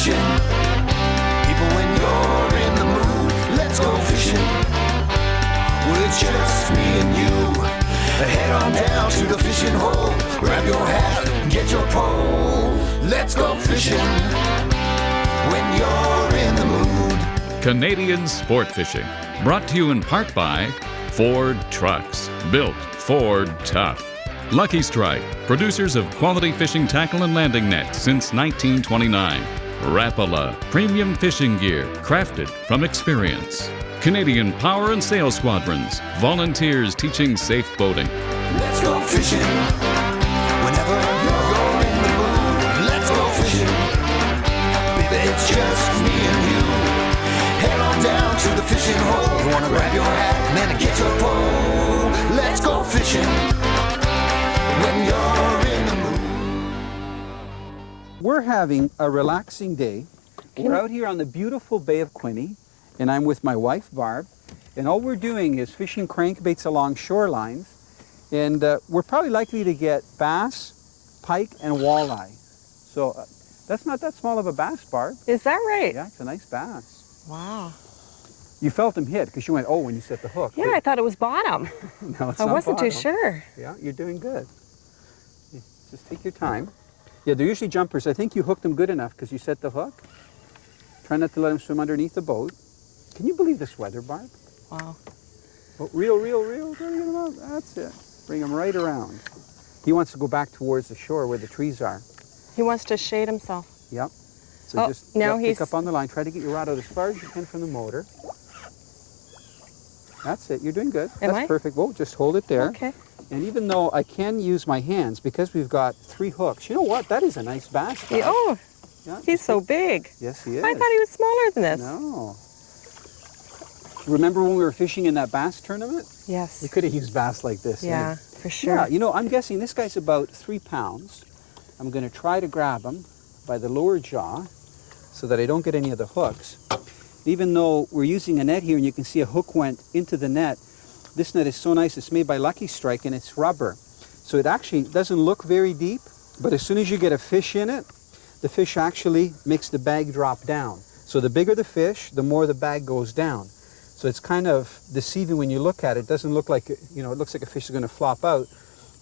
fishing. People, when you're in the mood, let's go fishing. Well, it's just me and you. Head on down to the fishing hole. Grab your hat, get your pole. Let's go fishing when you're in the mood. Canadian Sport Fishing, brought to you in part by Ford Trucks, built Ford tough. Lucky Strike, producers of quality fishing tackle and landing nets since 1929. Rapala, premium fishing gear crafted from experience. Canadian Power and Sail Squadrons, volunteers teaching safe boating. Let's go fishing whenever you're in the mood. Let's go fishing, baby, it's just me and you. Head on down to the fishing hole. You wanna grab your hat, man, and get your pole. Let's go fishing when you're in the mood. We're having a relaxing day. We're out here on the beautiful Bay of Quinte, and I'm with my wife, Barb, and all we're doing is fishing crankbaits along shorelines, and we're probably likely to get bass, pike, and walleye. So that's not that small of a bass, Barb. Is that right? Yeah, it's a nice bass. Wow. You felt him hit because you went, oh, when you set the hook. Yeah, I thought it was bottom. No, it's I not wasn't too bottom. sure. Yeah, you're doing good. Just take your time. Yeah, they're usually jumpers. I think you hooked them good enough because you set the hook. Try not to let them swim underneath the boat. Can you believe this weather, Barb? Wow. Oh, reel. Bring him up. That's it. Bring him right around. He wants to go back towards the shore where the trees are. He wants to shade himself. Yep. So just now pick up on the line. Try to get your rod out as far as you can from the motor. That's it. You're doing good. Am That's I? perfect. Well, just hold it there. Okay. And even though I can use my hands, because we've got 3 hooks, you know what? That is a nice bass. Barb. Oh, Yeah, he's so big. Yes, he is. I thought he was smaller than this. No. Remember when we were fishing in that bass tournament? Yes. We could have used bass like this. Yeah, for sure. Yeah, you know, I'm guessing this guy's about 3 pounds. I'm going to try to grab him by the lower jaw so that I don't get any of the hooks. Even though we're using a net here and you can see a hook went into the net, this net is so nice. It's made by Lucky Strike and it's rubber. So it actually doesn't look very deep, but as soon as you get a fish in it, the fish actually makes the bag drop down. So the bigger the fish, the more the bag goes down. So it's kind of deceiving when you look at it. It doesn't look like, you know, it looks like a fish is going to flop out.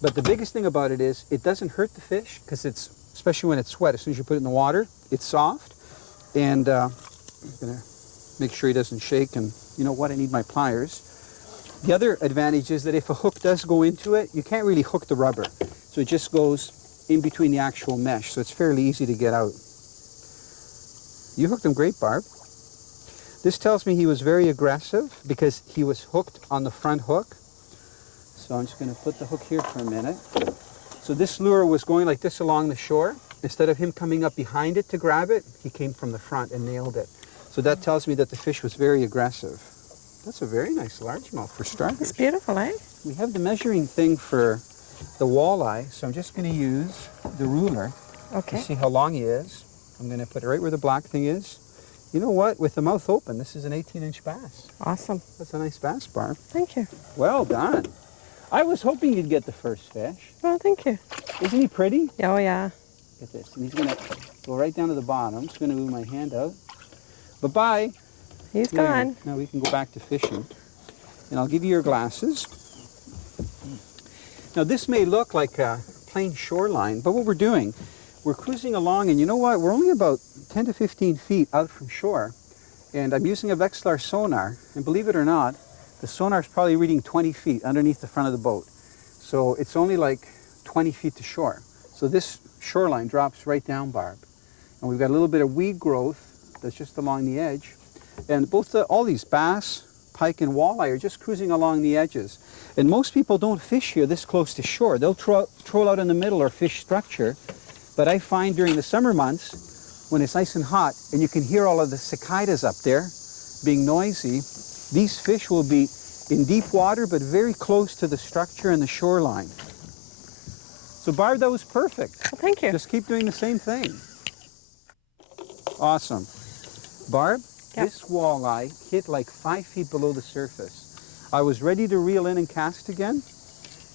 But the biggest thing about it is it doesn't hurt the fish because it's, especially when it's wet, as soon as you put it in the water, it's soft. And I'm going to make sure he doesn't shake. And you know what? I need my pliers. The other advantage is that if a hook does go into it, you can't really hook the rubber. So it just goes in between the actual mesh. So it's fairly easy to get out. You hooked him great, Barb. This tells me he was very aggressive because he was hooked on the front hook. So I'm just going to put the hook here for a minute. So this lure was going like this along the shore. Instead of him coming up behind it to grab it, he came from the front and nailed it. So that tells me that the fish was very aggressive. That's a very nice largemouth for starters. It's beautiful, eh? We have the measuring thing for the walleye, so I'm just going to use the ruler Okay. to see how long he is. I'm going to put it right where the black thing is. You know what? With the mouth open, this is an 18-inch bass. Awesome. That's a nice bass, Barb. Thank you. Well done. I was hoping you'd get the first fish. Oh, thank you. Isn't he pretty? Oh, yeah. Look at this. And he's going to go right down to the bottom. I'm just going to move my hand out. Bye-bye. He's There. gone. Now we can go back to fishing. And I'll give you your glasses. Now this may look like a plain shoreline, but what we're doing, we're cruising along, and you know what? We're only about 10 to 15 feet out from shore. And I'm using a Vexilar sonar, and believe it or not, the sonar is probably reading 20 feet underneath the front of the boat. So it's only like 20 feet to shore. So this shoreline drops right down, Barb. And we've got a little bit of weed growth that's just along the edge. And all these bass, pike, and walleye are just cruising along the edges. And most people don't fish here this close to shore. They'll troll out in the middle or fish structure. But I find during the summer months, when it's nice and hot, and you can hear all of the cicadas up there being noisy, these fish will be in deep water, but very close to the structure and the shoreline. So Barb, that was perfect. Well, thank you. Just keep doing the same thing. Awesome. Barb, Yep. This walleye hit like 5 feet below the surface. I was ready to reel in and cast again,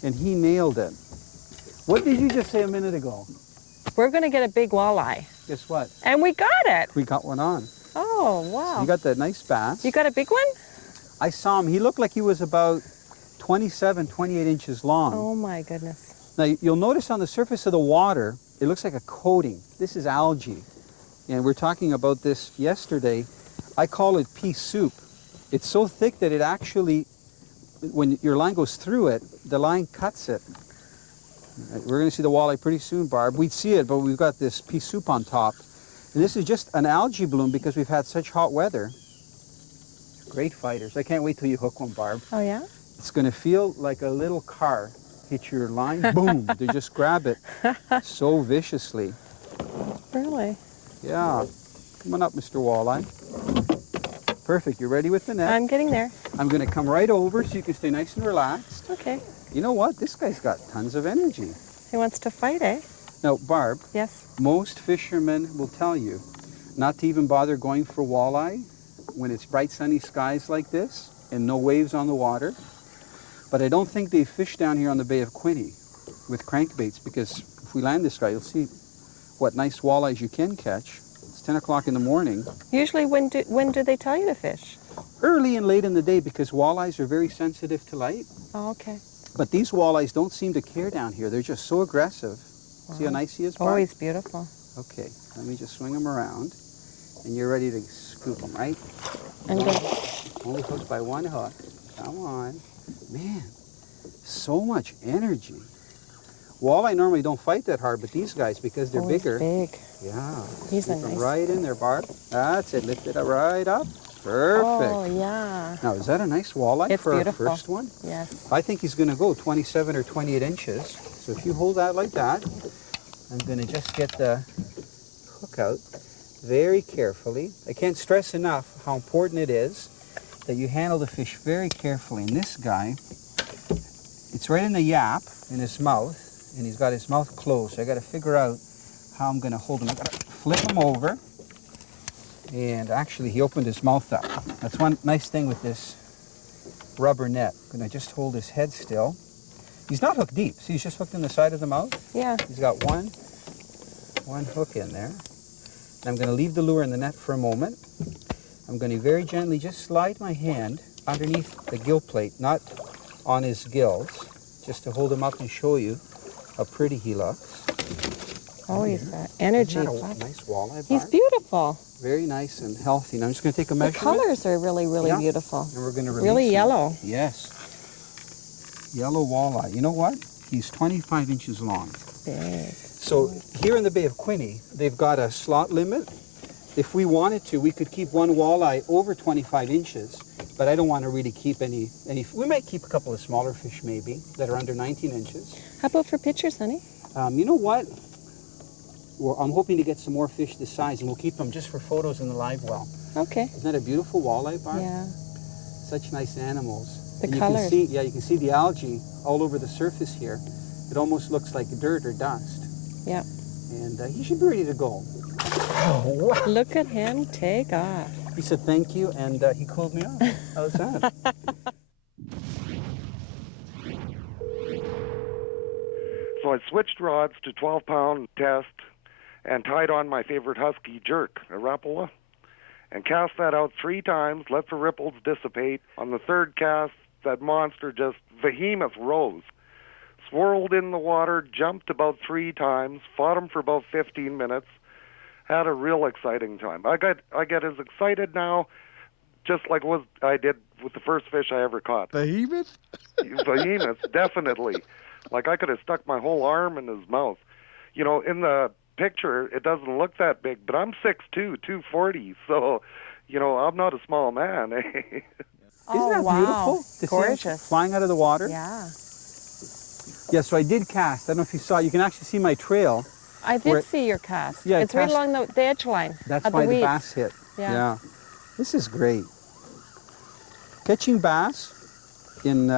and he nailed it. What did you just say a minute ago? We're going to get a big walleye. guess what? And we got it. We got one on. Oh, wow. So you got that nice bass. You got a big one? I saw him. He looked like he was about 27, 28 inches long. Oh my goodness. Now, you'll notice on the surface of the water, it looks like a coating. This is algae. And we're talking about this yesterday. I call it pea soup. It's so thick that it actually, when your line goes through it, the line cuts it. We're going to see the walleye pretty soon, Barb. We'd see it, but we've got this pea soup on top. And this is just an algae bloom because we've had such hot weather. Great fighters. I can't wait till you hook one, Barb. Oh, yeah? It's going to feel like a little car hit your line. Boom! They just grab it so viciously. Really? Yeah. Come on up, Mr. Walleye. Perfect. You ready with the net? I'm getting there. I'm going to come right over so you can stay nice and relaxed. Okay. You know what? This guy's got tons of energy. He wants to fight, eh? Now, Barb, Yes. most fishermen will tell you not to even bother going for walleye when it's bright sunny skies like this and no waves on the water. But I don't think they fish down here on the Bay of Quinte with crankbaits, because if we land this guy, you'll see what nice walleyes you can catch. It's 10 o'clock in the morning. Usually when do they tell you to fish? Early and late in the day, because walleyes are very sensitive to light. Oh, okay. But these walleyes don't seem to care down here. They're just so aggressive. See how nice he is, Barb? Oh, he's beautiful. Okay, let me just swing him around. And you're ready to scoop him, right? I'm good. Only hooked by one hook. Come on. Man, so much energy. Walleye normally don't fight that hard, but these guys, because they're bigger. He's big. Yeah. He's a Lift 'em nice. right in there, Barb. That's it. Lift it up right up. Perfect. Oh, yeah. Now, is that a nice walleye It's for beautiful. our first one? Yes. I think he's going to go 27 or 28 inches. So if you hold that like that, I'm going to just get the hook out very carefully. I can't stress enough how important it is that you handle the fish very carefully. And this guy, it's right in the yap, in his mouth, and he's got his mouth closed. So I got to figure out how I'm going to hold him. I got to flip him over. And actually, he opened his mouth up. That's one nice thing with this rubber net. I'm going to just hold his head still. He's not hooked deep. See, he's just hooked in the side of the mouth. Yeah. He's got one hook in there. And I'm going to leave the lure in the net for a moment. I'm going to very gently just slide my hand underneath the gill plate, not on his gills, just to hold him up and show you how pretty he looks. Oh, he's got energy. Isn't that a nice walleye, He's Barb? beautiful. Very nice and healthy. Now I'm just going to take a The measurement. colors are really, really Yeah. beautiful. And we're going to release Really him. yellow. Yes. Yellow walleye. You know what? He's 25 inches long. Big. So here in the Bay of Quinte, they've got a slot limit. If we wanted to, we could keep one walleye over 25 inches, but I don't want to really keep any. We might keep a couple of smaller fish maybe that are under 19 inches. How about for pictures, honey? You know what? Well, I'm hoping to get some more fish this size, and we'll keep them just for photos in the live well. Okay. Isn't that a beautiful walleye, Barb? Yeah. Such nice animals. The And colors. you can see the algae all over the surface here. It almost looks like dirt or dust. Yeah. And he should be ready to go. Look at him take off. He said thank you, and he cooled me off. How's that? So I switched rods to 12-pound test and tied on my favorite husky jerk, a Rapala, and cast that out 3 times, let the ripples dissipate. On the third cast, that monster just behemoth rose, swirled in the water, jumped about 3 times, fought him for about 15 minutes, had a real exciting time. I get as excited now just like I did with the first fish I ever caught. Behemoth? Behemoth, definitely. Like I could have stuck my whole arm in his mouth. You know, in the picture, it doesn't look that big, but I'm 6'2", 240, so, you know, I'm not a small man. Isn't Oh, that wow. beautiful? To see him Gorgeous. flying out of the water? Yeah. Yeah, so I did cast. I don't know if you saw. You can actually see my trail. I Where- did see your cast. Yeah, I it's right cast- along the edge line. That's of why the the weeds. bass hit. Yeah. This is great. Catching bass in,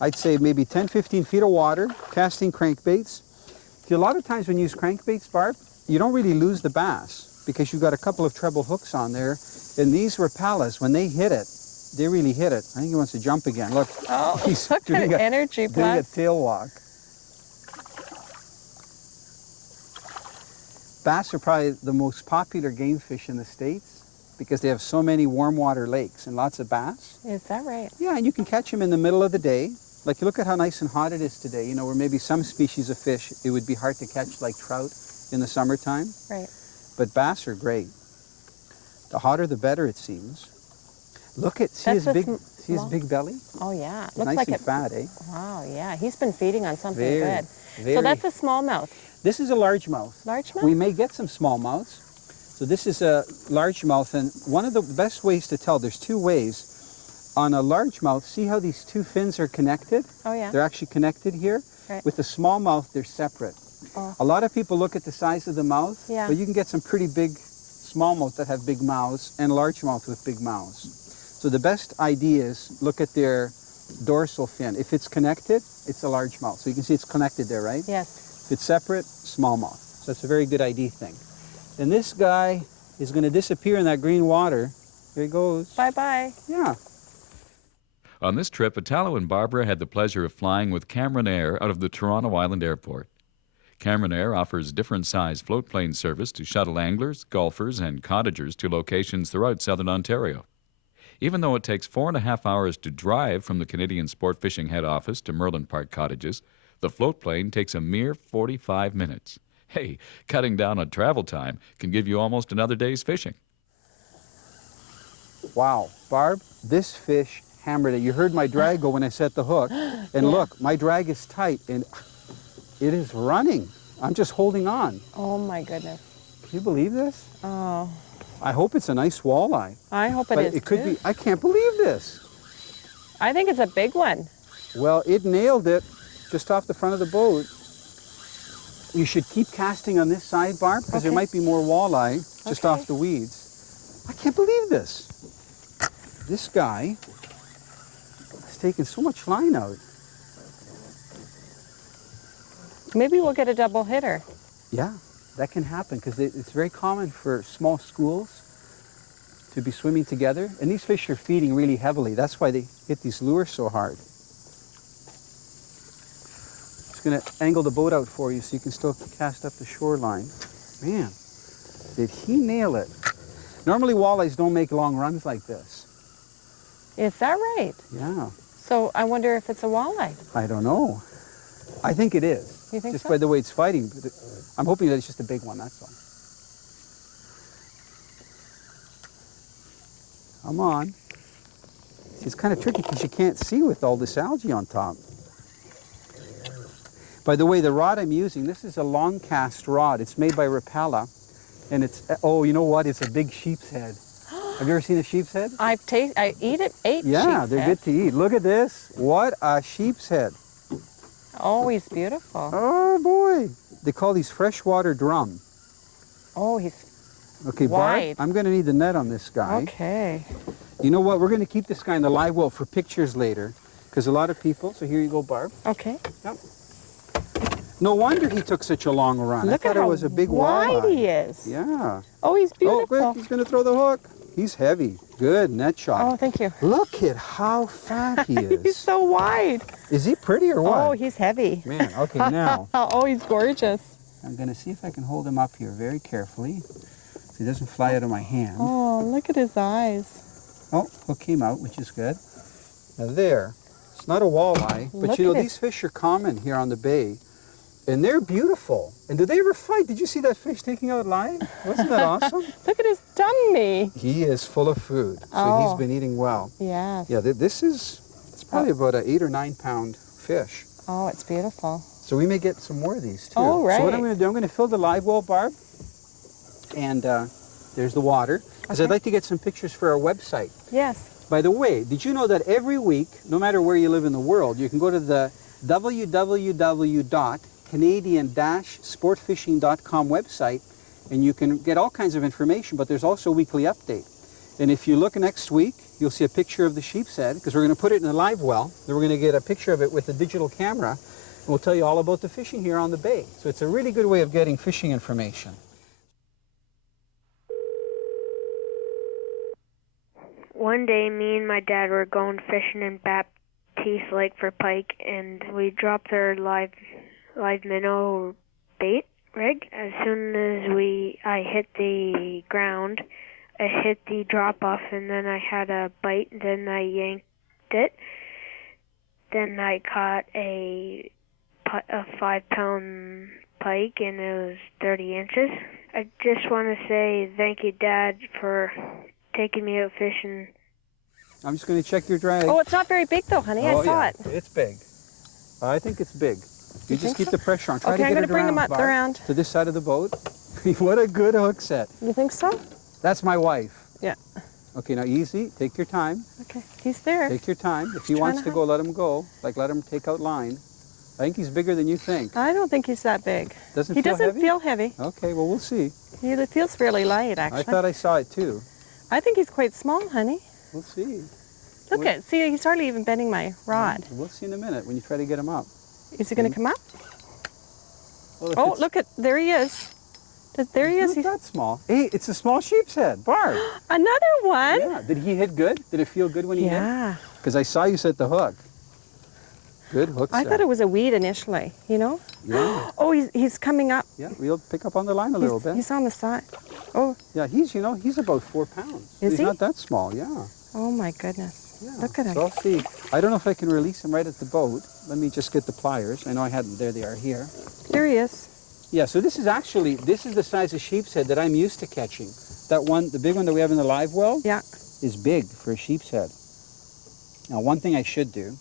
I'd say maybe 10, 15 feet of water, casting crankbaits. See, a lot of times when you use crankbaits, Barb, you don't really lose the bass because you've got a couple of treble hooks on there. And these Rapalas, when they hit it, they really hit it. I think he wants to jump again. Look, Oh, he's look doing at a, energy doing a plus. tail walk. Bass are probably the most popular game fish in the States because they have so many warm water lakes and lots of bass. Is that right? Yeah, and you can catch them in the middle of the day. Like, look at how nice and hot it is today, you know, where maybe some species of fish, it would be hard to catch, like trout in the summertime. Right. But bass are great. The hotter, the better, it seems. Look at, see his big belly? Oh, yeah. It's nice and fat, eh? Wow, yeah. He's been feeding on something Very, good. So that's a smallmouth. This is a largemouth. Largemouth? We may get some smallmouths. So this is a largemouth, and one of the best ways to tell, there's two ways. On a largemouth, see how these two fins are connected? Oh, yeah. They're actually connected here. Right. With the smallmouth, they're separate. Oh. A lot of people look at the size of the mouth, Yeah. but you can get some pretty big smallmouth that have big mouths and largemouth with big mouths. So the best idea is look at their dorsal fin. If it's connected, it's a largemouth. So you can see it's connected there, right? Yes. If it's separate, smallmouth. So that's a very good ID thing. And this guy is going to disappear in that green water. Here he goes. Bye-bye. Yeah. On this trip, Italo and Barbara had the pleasure of flying with Cameron Air out of the Toronto Island Airport. Cameron Air offers different-size float plane service to shuttle anglers, golfers, and cottagers to locations throughout southern Ontario. Even though it takes 4.5 hours to drive from the Canadian Sportfishing head office to Merlin Park Cottages, the float plane takes a mere 45 minutes. Hey, cutting down on travel time can give you almost another day's fishing. Wow. Barb, this fish hammered it. You heard my drag go when I set the hook. And look, my drag is tight, and it is running. I'm just holding on. Oh, my goodness. Can you believe this? Oh, I hope it's a nice walleye. I hope But is it could too. be. I can't believe this. I think it's a big one. Well, it nailed it just off the front of the boat. You should keep casting on this side, Barb, because there Okay. might be more walleye just Okay. off the weeds. I can't believe this. This guy is taking so much line out. Maybe we'll get a double hitter. Yeah, that can happen because it's very common for small schools to be swimming together. And these fish are feeding really heavily. That's why they hit these lures so hard. Just going to angle the boat out for you so you can still cast up the shoreline. Man, did he nail it? Normally walleyes don't make long runs like this. Is that right? Yeah, So I wonder if it's a walleye. I don't know. I think it is. You think just so? by the way it's fighting. But I'm hoping that it's just a big one, that's all. Come on. It's kind of tricky because you can't see with all this algae on top. By the way, the rod I'm using, this is a long cast rod. It's made by Rapala. And it's, oh, you know what? It's a big sheep's head. Have you ever seen a sheep's head? I ate Yeah, sheep's they're head. good to eat. Look at this. What a sheep's head. Oh, he's beautiful. Oh, boy. They call these freshwater drum. Oh, he's Okay, wide. Barb, I'm going to need the net on this guy. okay. You know what? We're going to keep this guy in the live well for pictures later because a lot of people, so here you go, Barb. Okay. Yep. No wonder he took such a long run. Look I at thought how it was a big wide walleye. he is. Yeah. Oh, he's Oh, beautiful. quick, he's going to throw the hook. He's heavy. Good net shot. Oh, thank you. Look at how fat he is. He's so wide. Is he pretty or what? Oh, he's heavy. Man, okay, now Oh, he's gorgeous. I'm going to see if I can hold him up here very carefully so he doesn't fly out of my hand. Oh, look at his eyes. Oh, hook came out, which is good. Now there, it's not a walleye, but Look you know, at it. these fish are common here on the bay, and they're beautiful. And do they ever fight? Did you see that fish taking out live? Wasn't that awesome? Look at his tummy. He is full of food, so Oh. he's been eating well. Yes. Yeah, it's probably about an 8 or 9 pound fish. Oh, it's beautiful. So we may get some more of these too. Oh, So what right. I'm going to do, I'm going to fill the live well, Barb, and there's the water, because I'd Okay. like to get some pictures for our website. Yes. By the way, did you know that every week, no matter where you live in the world, you can go to the www.canadian-sportfishing.com website and you can get all kinds of information, but there's also a weekly update. And if you look next week, you'll see a picture of the sheep's head, because we're going to put it in a live well. Then we're going to get a picture of it with a digital camera, and we'll tell you all about the fishing here on the bay. So it's a really good way of getting fishing information. One day, me and my dad were going fishing in Baptiste Lake for pike, and we dropped our live minnow bait, rig. As soon as I hit the ground, I hit the drop off, and then I had a bite, and then I yanked it. Then I caught a 5-pound pike, and it was 30 inches. I just want to say thank you, Dad, for taking me out fishing. I'm just going to check your drag. Oh, it's not very big though, honey. I saw it. It's big. I think it's big. You just keep the pressure on. Try Okay, to I'm get going it to bring him up Barb, around. to this side of the boat. What a good hook set. You think so? That's my wife. Yeah. Okay, now easy. Take your time. Okay, he's there. Take your time. If he wants to go, let him go. Like, let him take out line. I think he's bigger than you think. I don't think he's that big. He doesn't feel heavy. Okay, well, we'll see. He feels fairly light, actually. I thought I saw it too. I think he's quite small, honey. We'll see. Look at, see, he's hardly even bending my rod. We'll see in a minute when you try to get him up. Is he going to come up? Well, Oh, look at, there he is. There he is. He's not that small. Hey, it's a small sheep's head. Barb. Another one? Yeah. Did he hit good? Did it feel good when he hit? Yeah. Because I saw you set the hook. Good hook set. I thought it was a weed initially, you know? Yeah. Oh, he's coming up. Yeah, we'll pick up on the line a little bit. He's on the side. Oh. Yeah, he's about 4 pounds. Is he's he? not that small, yeah. Oh my goodness. Yeah. Look at him. So I'll see. I don't know if I can release him right at the boat. Let me just get the pliers. I know I had them. There they are here. There he is. Yeah, so this is the size of sheep's head that I'm used to catching. That one, the big one that we have in the live well, Yeah. is big for a sheep's head. Now, one thing I should do,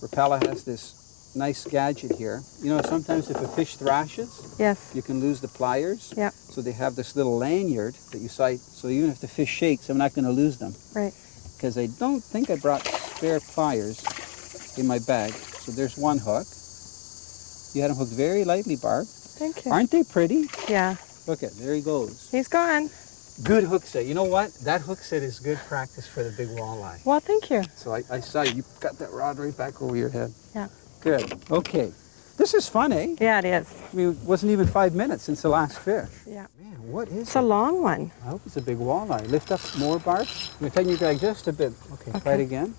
Rapala has this nice gadget here. You know, sometimes if a fish thrashes, Yes. you can lose the pliers. Yeah. So they have this little lanyard that you sight, so even if the fish shakes, I'm not going to lose them. Right. Because I don't think I brought spare pliers in my bag. So there's one hook. You had him hooked very lightly, Barb. Thank you. Aren't they pretty? Yeah. Look at, there he goes. He's gone. Good hook set. You know what? That hook set is good practice for the big walleye. Well, thank you. So I saw you got that rod right back over your head. Yeah. Good. Okay. This is fun, eh? Yeah, it is. I mean, it wasn't even 5 minutes since the last fish. Yeah. Man, what is It's a long one. I hope it's a big walleye. Lift up more, Barb. I'm going to tighten your drag just a bit. Okay, try it again.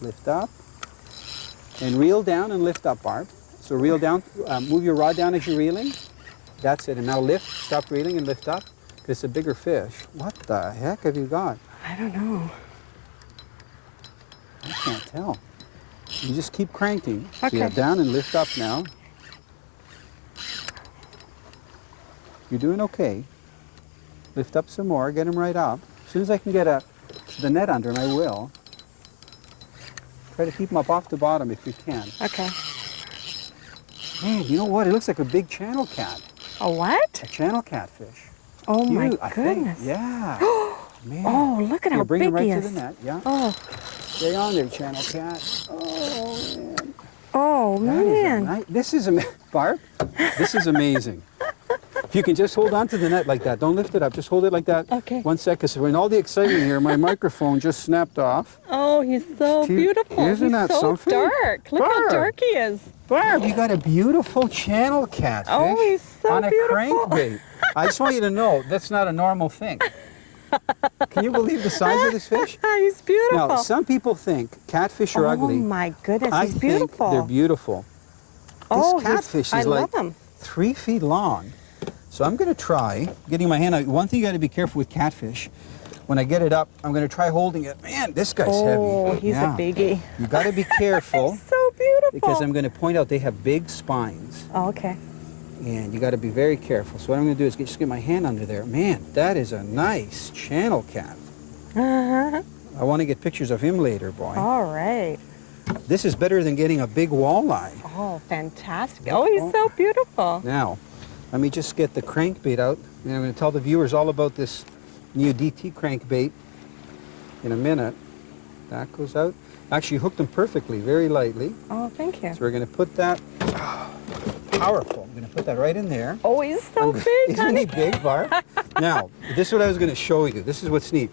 Lift up. And reel down and lift up, Barb. So reel down, move your rod down as you're reeling. That's it. And now lift, stop reeling and lift up. It's a bigger fish. What the heck have you got? I don't know. I can't tell. You just keep cranking. So Okay. yeah, down and lift up now. You're doing okay. Lift up some more, get him right up. As soon as I can get the net under him, I will. Try to keep him up off the bottom if you can. Okay. Man, you know what? It looks like a big channel cat. A what? A channel catfish. Oh my I think. goodness. Yeah. Man. Oh, look at Here, how bring big him right he to is. the net. Yeah. Oh. Stay on there, channel cat. Oh, man. Oh, That is a man. this is Barb, this is amazing. If you can just hold on to the net like that, don't lift it up, just hold it like that. Okay. 1 second. So in all the excitement here, my microphone just snapped off. Oh, he's so Cute. beautiful. Isn't He's that so something? dark. Look how Barb. dark he is. Barb, you got a beautiful channel catfish Oh, he's so on a beautiful. crankbait. I just want you to know, that's not a normal thing. Can you believe the size of this fish? He's beautiful. Now, some people think catfish are ugly. Oh my goodness, I he's think beautiful. they're beautiful. Oh, This catfish I is like love him. 3 feet long. So I'm going to try getting my hand out. One thing you got to be careful with catfish. When I get it up, I'm going to try holding it. Man, this guy's heavy. Oh, he's Yeah. a biggie. You got to be careful So beautiful. because I'm going to point out they have big spines. Oh, okay. And you got to be very careful. So what I'm going to do is just get my hand under there. Man, that is a nice channel cat. I want to get pictures of him later, boy. All right. This is better than getting a big walleye. Oh, fantastic. Oh, he's so beautiful. Now, let me just get the crankbait out. And I'm going to tell the viewers all about this new DT crankbait in a minute. That goes out. Actually, you hooked them perfectly, very lightly. Oh, thank you. So we're going to put that, powerful. I'm going to put that right in there. Oh, he's so big, Isn't honey. he big, Barb? Now, this is what I was going to show you. This is what's neat.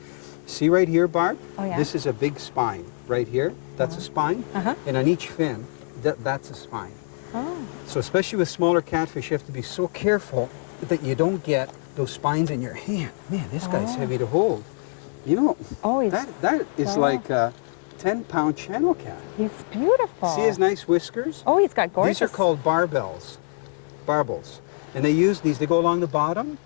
See right here, Barb? Oh, yeah? This is a big spine. Right here, that's a spine. And on each fin, that's a spine. Oh. So especially with smaller catfish, you have to be so careful that you don't get those spines in your hand. Man, this guy's heavy to hold. You know, Oh, he's that is so- like a 10-pound channel cat. He's beautiful. See his nice whiskers? Oh, he's got gorgeous. These are called barbels. And they use these, they go along the bottom.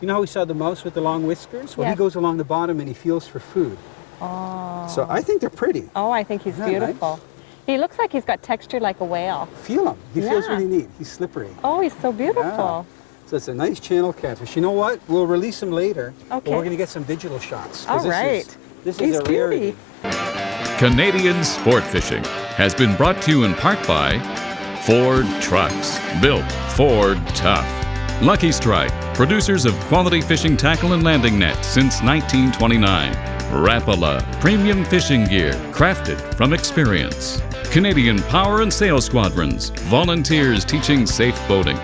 You know how we saw the mouse with the long whiskers? Well, he Yes. goes along the bottom and he feels for food. Oh. So I think they're pretty. Oh, I think he's Isn't that nice? beautiful. He looks like he's got texture like a whale. Feel him. He feels Yeah. really neat. He's slippery. Oh, he's so beautiful. So it's a nice channel catfish. You know what? We'll release him later. But Okay. we're going to get some digital shots. 'cause All right. This He's is a rarity. beauty. Canadian Sport Fishing has been brought to you in part by Ford Trucks, built Ford Tough. Lucky Strike, producers of quality fishing tackle and landing nets since 1929. Rapala, premium fishing gear crafted from experience. Canadian Power and Sail Squadrons, volunteers teaching safe boating.